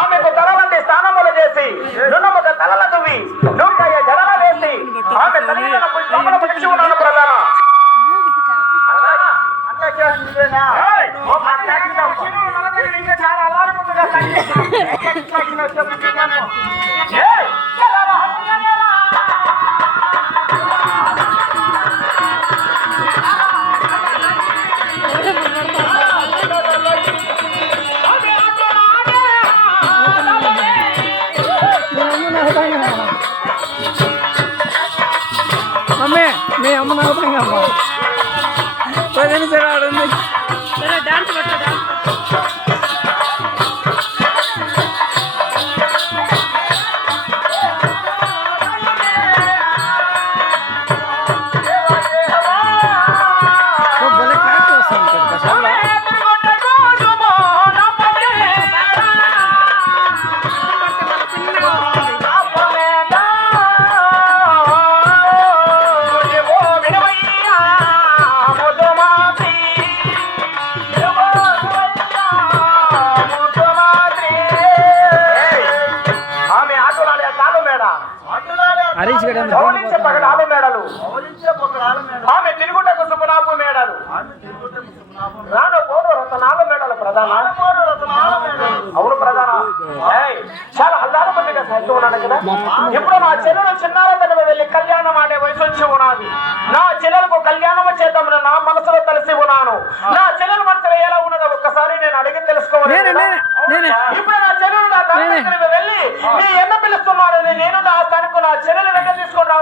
ఆమెకు తలవంటి స్థానములు చేసి రుణముగా తలల దువ్వి నూకయ్య జడల వేసి ఆమె తల్లిదండ్రుల పుష్పములు పిలిచి ఉన్నాను ప్రధాన. చాలా అలారముగా మమ్మీ మీ అమ్మ నవ్వుతాంగమ్మ 10 నిమిషాలు ఆడుంది డాన్స్ పెట్టా పగడాలు మేడలు ఆమె తిరుగుటకు సుమనాపు మేడలు రాను పోను రతనాలు మేడలు ప్రధాన. అవును ప్రధాన, చాలా హల్లారు మందిగా సాగుతూ ఉన్నాను కదా. ఇప్పుడు నా చెల్లెలు చిన్నారతను వెళ్ళి కళ్యాణం ఆడే వయసు వచ్చి ఉన్నది. నా చెల్లెలకు కళ్యాణం చేద్దామని నా మనసులో కలిసి ఉన్నాను. నా చెల్లెల మనసులో ఎలా ఉన్నదో ఒక్కసారి నేను అడిగి తెలుసుకోవాలి. ఇప్పుడు నా చెల్లెలు నా తల్లి వెళ్ళి నీ ఎన్న పిలుస్తున్నాడు, నేను నా తనకు నా చెల్లెలు వెంట తీసుకుని